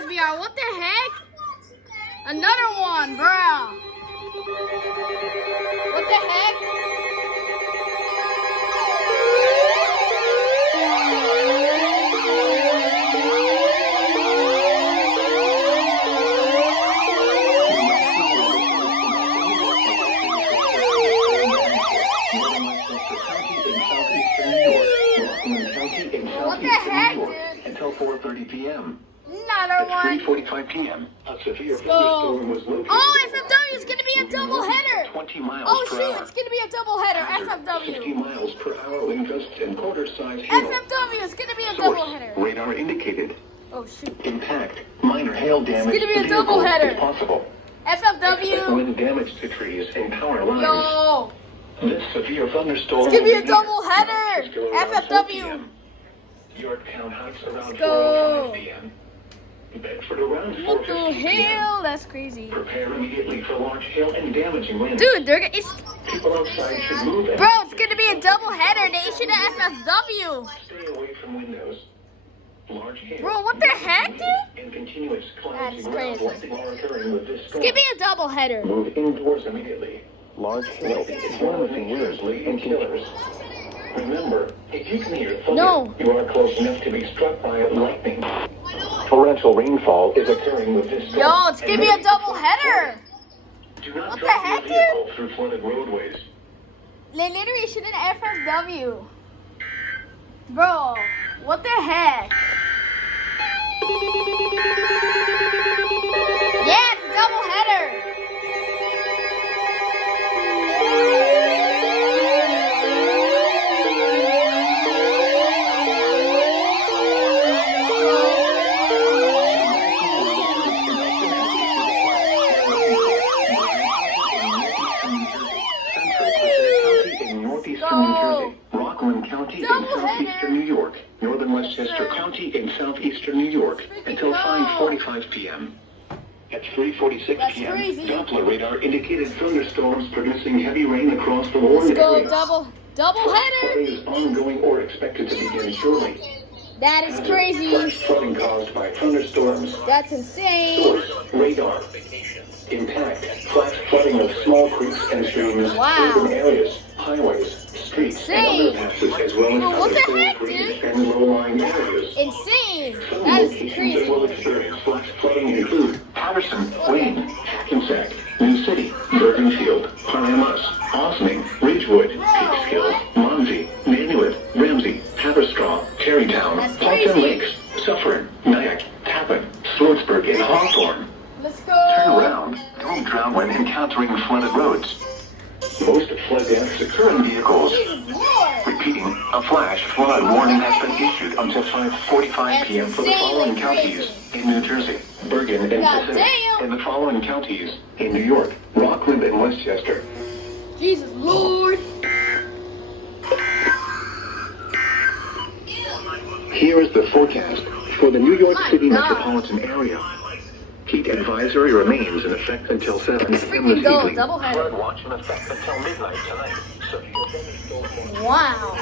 SBR. What the heck? Another one, bro. What the heck? What the heck, dude? Until 4:30 p.m. Another one. At 3:45 p.m. A severe Go. thunderstorm was located. Oh, FFW is gonna be a double header. 20 miles Oh per shoot, hour. it's gonna be a double header. 50 FFW. miles per hour wind gusts and quarter-size hail. FFW is gonna be a Source, double header. radar indicated. Oh shoot. Impact. Minor hail damage. It's gonna be a to double vehicles header. is possible. FFW. Wind damage to trees and power lines. Yo. This severe thunderstorm. It's gonna be a will be double here. header. It's going around 4 FFW. p.m. Yorktown Heights around Let's go. 4:05 p.m. Bedford around 4:15 What the p.m. hell? That's crazy. Prepare immediately for large hail and damaging winds. Dude, it's People outside should move. bro. It's gonna be a double header. They should have FFW. Stay away from windows. Large hail. Bro, what the heck, dude? And continuous clouds That's crazy. are occurring with this storm. Give me a double header. Move indoors immediately. Large hail, promising winds and killers. Remember, if you can hear thunder, No. you are close enough to be struck by lightning. Torrential rainfall is occurring with this storm. Yo, it's gonna be a double header. Do not What the drive heck, your vehicle through flooded roadways. They literally shouldn't FFW. Bro, what the heck? Yeah, it's a double header. Go. Rockland County in Double southeastern header. New York, northern Westchester sir. County in southeastern New York, until go. 5:45 p.m. At 3:46 That's p.m., crazy. Doppler radar indicated thunderstorms producing heavy rain across the Let's warned go, areas. double Flooding header. is ongoing or expected to begin shortly. That is crazy. Flash flooding caused by thunderstorms. That's insane. Source, radar. Impact, flash flooding of small creeks and streams, Wow. urban areas, highways, streets, Insane. and other passes, as well as Bro, what the other heck, creeks dude? and low-lying areas. Insane. Some That is locations that will crazy. experience flash flooding include Patterson, Wayne, Hackensack, New City, Bergenfield, Paramus, Osming, Ridgewood, Peekskill, Monzie, Nanuet, Ramsey, Haverstraw, Terrytown, That's Halton crazy. Lakes, Suffern, Nyack, Tappan, Swartzburg, and Hawthorne. Let's Turn go. around. Don't drown when encountering flooded roads. Most flood deaths occur in vehicles. Jesus Lord. Repeating, a flash flood warning has been issued until 5:45 p.m. for the That's following insanely counties crazy. in New Jersey, Bergen and God Pacific, damn. and the following counties in New York, Rockland and Westchester. Jesus Lord. Here is the forecast for the New York My City God. metropolitan area. Heat advisory remains in effect until 7 Let's p.m. freaking this go. evening. Double header. Flood watch in effect until midnight tonight. Wow.